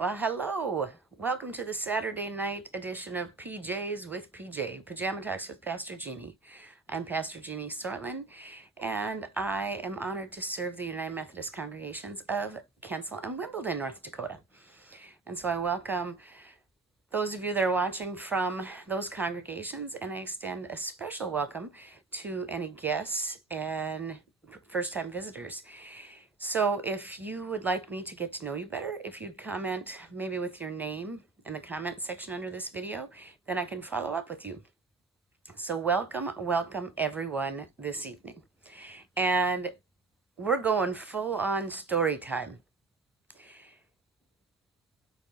Well, hello. Welcome to the Saturday night edition of PJs with PJ, Pajama Talks with Pastor Jeannie. I'm Pastor Jeannie Sortland, and I am honored to serve the United Methodist congregations of Kensal and Wimbledon, North Dakota. And so I welcome those of you that are watching from those congregations, and I extend a special welcome to any guests and first-time visitors. So if you would like me to get to know you better, if you'd comment maybe with your name in the comment section under this video, then I can follow up with you. So welcome everyone this evening. And we're going full on story time.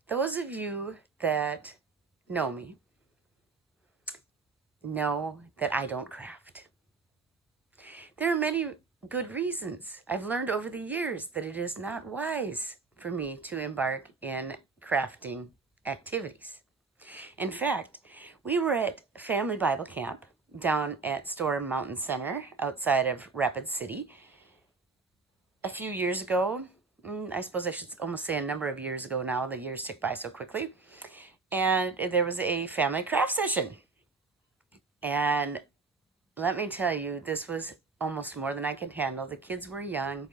Those of you that know me know that I don't craft. There are many good reasons. I've learned over the years that it is not wise for me to embark in crafting activities. In fact, we were at Family Bible Camp down at Storm Mountain Center outside of Rapid City a few years ago. I suppose I should almost say a number of years ago now. The years tick by so quickly. And there was a family craft session. And let me tell you, this was almost more than I could handle. The kids were young.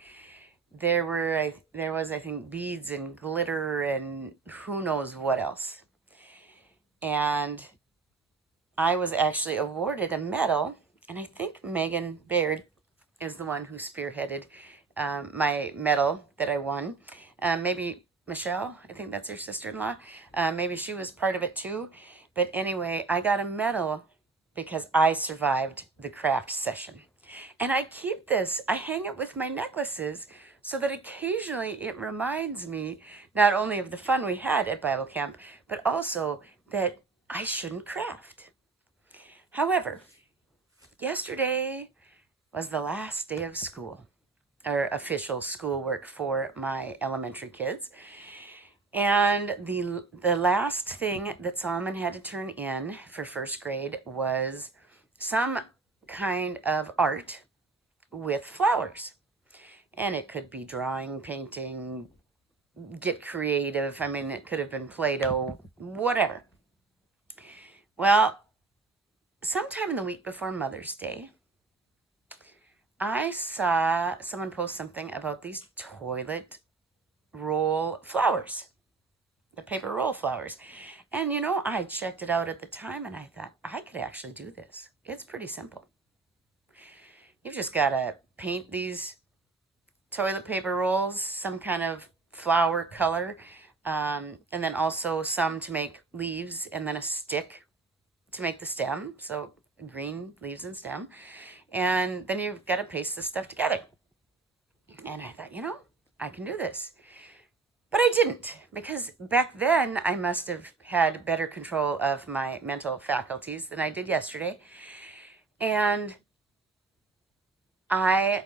There was, I think, beads and glitter and who knows what else. And I was actually awarded a medal, and I think Megan Baird is the one who spearheaded my medal that I won. Maybe Michelle, I think that's her sister-in-law. Maybe she was part of it too. But anyway, I got a medal because I survived the craft session. And I keep this, I hang it with my necklaces so that occasionally it reminds me not only of the fun we had at Bible camp, but also that I shouldn't craft. However, yesterday was the last day of school, or official schoolwork for my elementary kids. And the last thing that Solomon had to turn in for first grade was some kind of art with flowers. And it could be drawing, painting, get creative. I mean, it could have been Play-Doh, whatever. Well, sometime in the week before Mother's Day, I saw someone post something about these toilet roll flowers, the paper roll flowers. And you know, I checked it out at the time and I thought, I could actually do this. It's pretty simple. You've just got to paint these toilet paper rolls some kind of flower color, and then also some to make leaves, and then a stick to make the stem, so green leaves and stem. And then you've got to paste this stuff together. And I thought, you know, I can do this. But I didn't, because back then I must have had better control of my mental faculties than I did yesterday. And I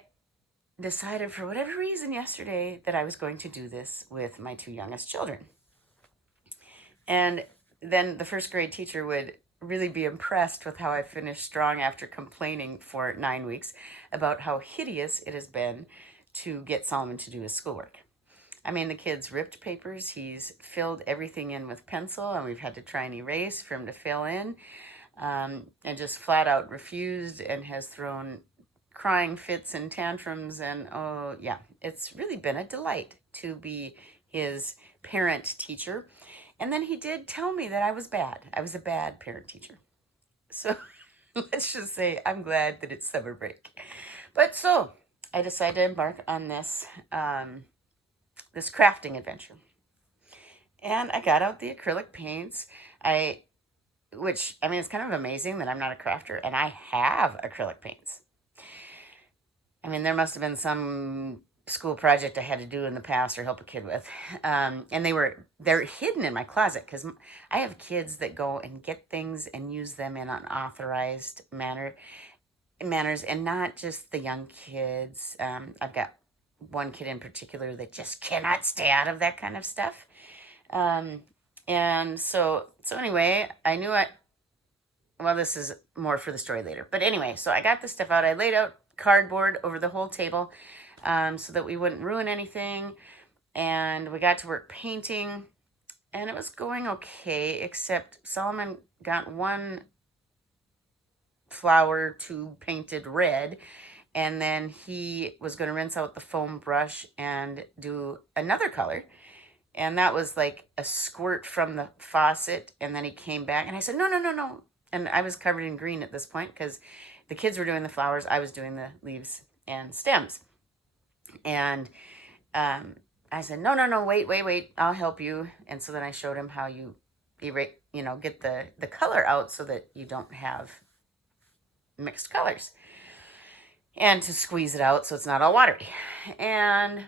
decided for whatever reason yesterday that I was going to do this with my two youngest children. And then the first grade teacher would really be impressed with how I finished strong after complaining for 9 weeks about how hideous it has been to get Solomon to do his schoolwork. I mean, the kid's ripped papers. He's filled everything in with pencil, and we've had to try and erase for him to fill in, and just flat out refused and has thrown crying fits and tantrums. And oh yeah, it's really been a delight to be his parent teacher. And then he did tell me that I was bad. I was a bad parent teacher. So let's just say I'm glad that it's summer break. But so I decided to embark on this this crafting adventure. And I got out the acrylic paints. Which, I mean, it's kind of amazing that I'm not a crafter and I have acrylic paints. I mean, there must have been some school project I had to do in the past or help a kid with. And they're hidden in my closet because I have kids that go and get things and use them in unauthorized manners, and not just the young kids. I've got one kid in particular that just cannot stay out of that kind of stuff. And so anyway, I knew well, this is more for the story later. But anyway, so I got the stuff out. I laid out cardboard over the whole table so that we wouldn't ruin anything. And we got to work painting. and it was going okay, except Solomon got one flower tube painted red, and then he was going to rinse out the foam brush and do another color. And that was like a squirt from the faucet. And then he came back and I said, no, no, no, no. And I was covered in green at this point because the kids were doing the flowers. I was doing the leaves and stems. And I said, no, no, no, wait, wait, wait. I'll help you. And so then I showed him how you get the color out so that you don't have mixed colors. And to squeeze it out so it's not all watery. And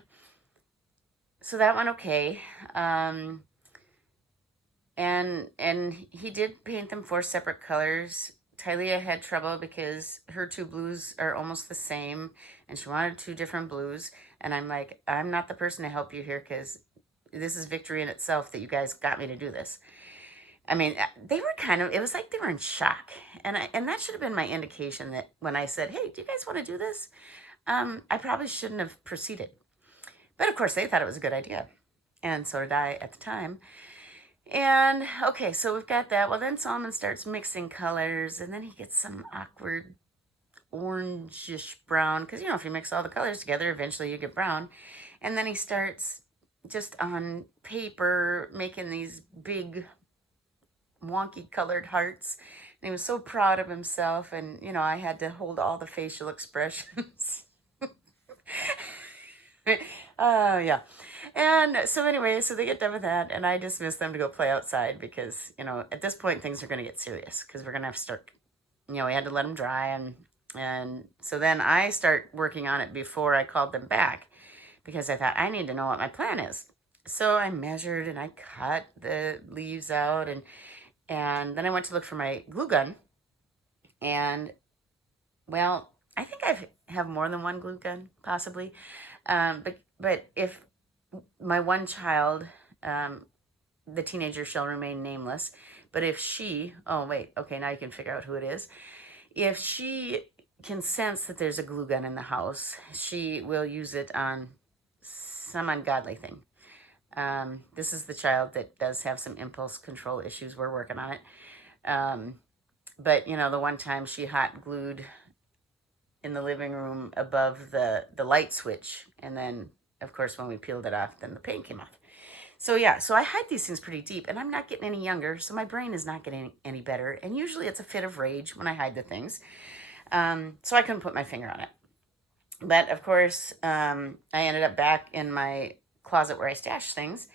so that went okay. And he did paint them 4 separate colors. Tylea had trouble because her 2 blues are almost the same, and she wanted 2 different blues. And I'm like, I'm not the person to help you here because this is victory in itself that you guys got me to do this. I mean, they were it was like they were in shock. And that should have been my indication that when I said, hey, do you guys want to do this? I probably shouldn't have proceeded. But of course, they thought it was a good idea. And so did I at the time. And okay, so we've got that. Well, then Solomon starts mixing colors, and then he gets some awkward orangish brown. Because, if you mix all the colors together, eventually you get brown. And then he starts just on paper making these big wonky colored hearts. And he was so proud of himself. And, I had to hold all the facial expressions. Oh, yeah. And so anyway, so they get done with that, and I dismiss them to go play outside because, at this point, things are going to get serious because we're going to have to start, we had to let them dry. And so then I start working on it before I called them back because I thought I need to know what my plan is. So I measured and I cut the leaves out, and then I went to look for my glue gun. And, well, I think I have more than one glue gun, possibly. But if my one child, the teenager shall remain nameless, but if she, oh, wait, okay, now you can figure out who it is. If she can sense that there's a glue gun in the house, she will use it on some ungodly thing. This is the child that does have some impulse control issues. We're working on it. But, the one time she hot glued in the living room above the light switch, and then, of course, when we peeled it off, then the paint came off. So yeah, so I hide these things pretty deep, and I'm not getting any younger, so my brain is not getting any better. And usually it's a fit of rage when I hide the things. So I couldn't put my finger on it. But of course, I ended up back in my closet where I stash things,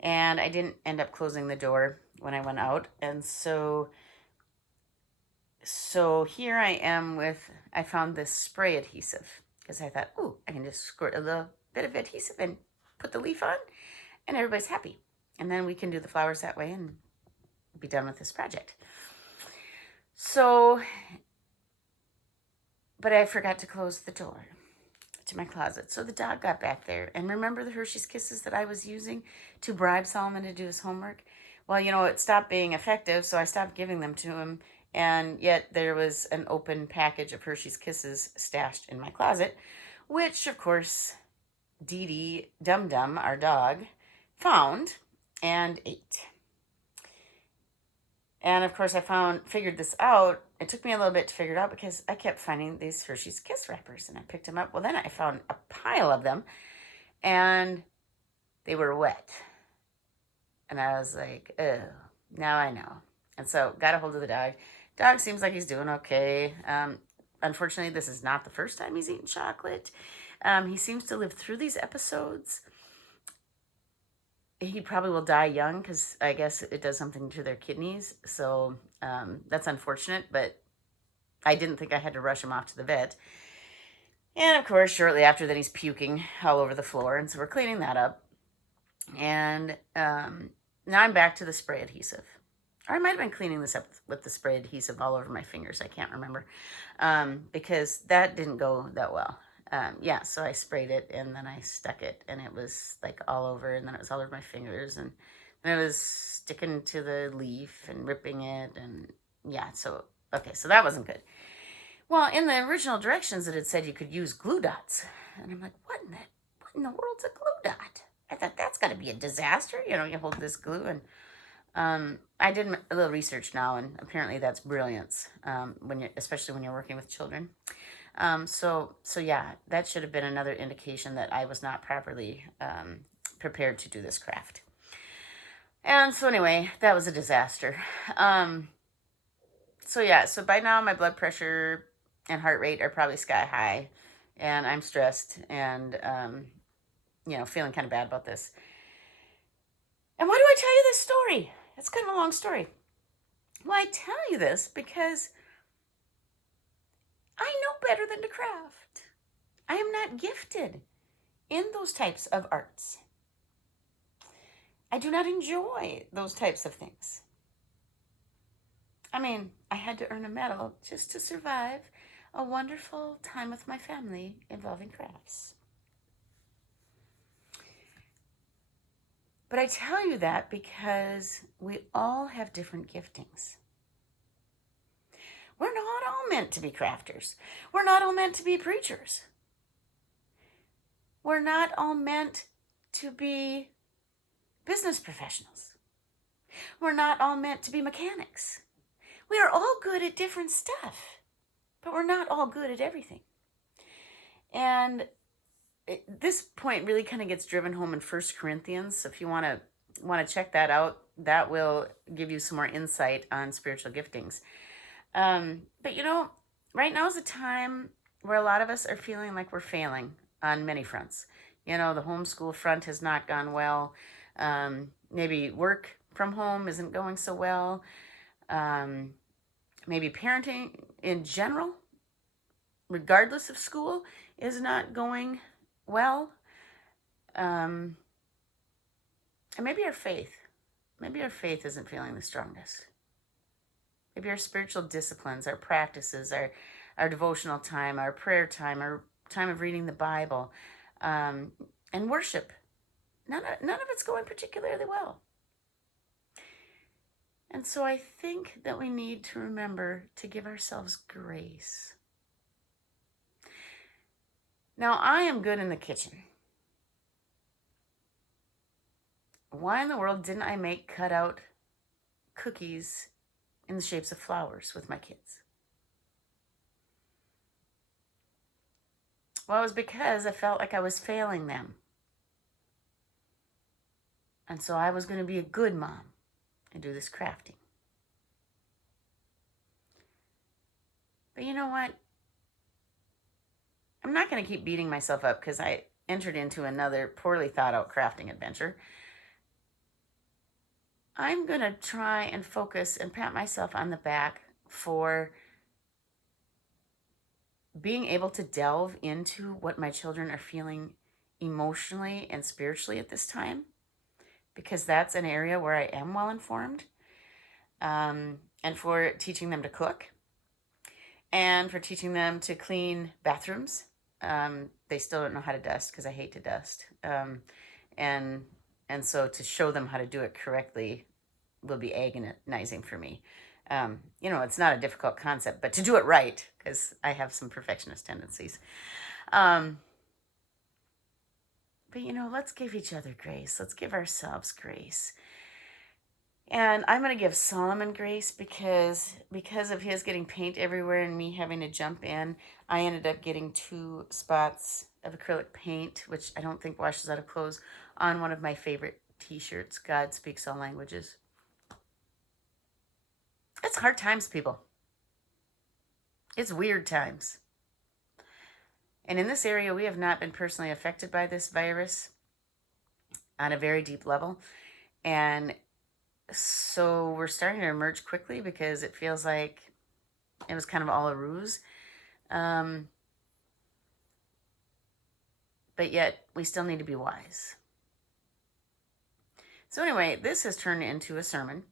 and I didn't end up closing the door when I went out. And so here I am I found this spray adhesive because I thought, ooh, I can just squirt a little bit of adhesive and put the leaf on, and everybody's happy. And then we can do the flowers that way and be done with this project. So, but I forgot to close the door to my closet. So the dog got back there. And remember the Hershey's Kisses that I was using to bribe Solomon to do his homework? Well, it stopped being effective, so I stopped giving them to him. And yet there was an open package of Hershey's Kisses stashed in my closet, which, of course, Dee Dee Dum Dum, our dog, found and ate. And of course, I figured this out. It took me a little bit to figure it out because I kept finding these Hershey's Kiss wrappers, and I picked them up. Well, then I found a pile of them, and they were wet. And I was like, oh, now I know. And so got a hold of the dog. Dog seems like he's doing okay. Unfortunately, this is not the first time he's eaten chocolate. He seems to live through these episodes. He probably will die young because I guess it does something to their kidneys. So that's unfortunate, but I didn't think I had to rush him off to the vet. And of course, shortly after that, he's puking all over the floor. And so we're cleaning that up. And now I'm back to the spray adhesive. Or I might have been cleaning this up with the spray adhesive all over my fingers. I can't remember. Because that didn't go that well. So I sprayed it and then I stuck it, and it was like all over, and then it was all over my fingers, and then it was sticking to the leaf and ripping it, and so that wasn't good. Well, in the original directions it had said you could use glue dots, and I'm like, what in the world's a glue dot? I thought that's got to be a disaster. You hold this glue and I did a little research now, and apparently that's brilliance especially when you're working with children. So yeah, that should have been another indication that I was not properly prepared to do this craft. And so anyway, that was a disaster. So yeah, so by now my blood pressure and heart rate are probably sky high, and I'm stressed and feeling kind of bad about this. And why do I tell you this story? It's kind of a long story. Well, I tell you this because I know better than to craft. I am not gifted in those types of arts. I do not enjoy those types of things. I mean, I had to earn a medal just to survive a wonderful time with my family involving crafts. But I tell you that because we all have different giftings. We're not all meant to be crafters. We're not all meant to be preachers. We're not all meant to be business professionals. We're not all meant to be mechanics. We are all good at different stuff, but we're not all good at everything. And this point really kind of gets driven home in 1 Corinthians. So if you want to check that out, that will give you some more insight on spiritual giftings. But right now is a time where a lot of us are feeling like we're failing on many fronts. The homeschool front has not gone well. Maybe work from home isn't going so well. Maybe parenting in general, regardless of school, is not going well. And maybe our faith isn't feeling the strongest. Maybe our spiritual disciplines, our practices, our devotional time, our prayer time, our time of reading the Bible, and worship, none of it's going particularly well. And so I think that we need to remember to give ourselves grace. Now, I am good in the kitchen. Why in the world didn't I make cutout cookies in the shapes of flowers with my kids? Well, it was because I felt like I was failing them. And so I was going to be a good mom and do this crafting. But you know what? I'm not going to keep beating myself up because I entered into another poorly thought out crafting adventure. I'm going to try and focus and pat myself on the back for being able to delve into what my children are feeling emotionally and spiritually at this time, because that's an area where I am well informed, and for teaching them to cook and for teaching them to clean bathrooms. They still don't know how to dust because I hate to dust. And so to show them how to do it correctly will be agonizing for me. It's not a difficult concept, but to do it right, because I have some perfectionist tendencies. But let's give each other grace. Let's give ourselves grace. And I'm going to give Solomon grace because of his getting paint everywhere and me having to jump in. I ended up getting 2 spots of acrylic paint, which I don't think washes out of clothes, on one of my favorite t-shirts, God Speaks All Languages. It's hard times, people. It's weird times. And in this area, we have not been personally affected by this virus on a very deep level. And so we're starting to emerge quickly because it feels like it was kind of all a ruse. But yet we still need to be wise. So anyway, this has turned into a sermon.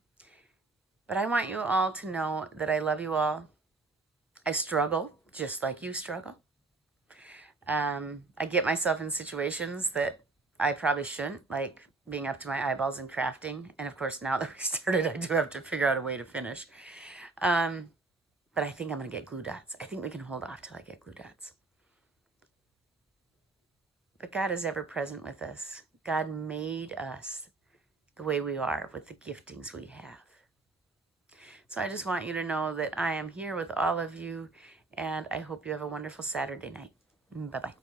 But I want you all to know that I love you all. I struggle just like you struggle. I get myself in situations that I probably shouldn't, like being up to my eyeballs in crafting. And of course, now that we started, I do have to figure out a way to finish. But I think I'm going to get glue dots. I think we can hold off till I get glue dots. But God is ever present with us. God made us the way we are with the giftings we have. So I just want you to know that I am here with all of you, and I hope you have a wonderful Saturday night. Bye-bye.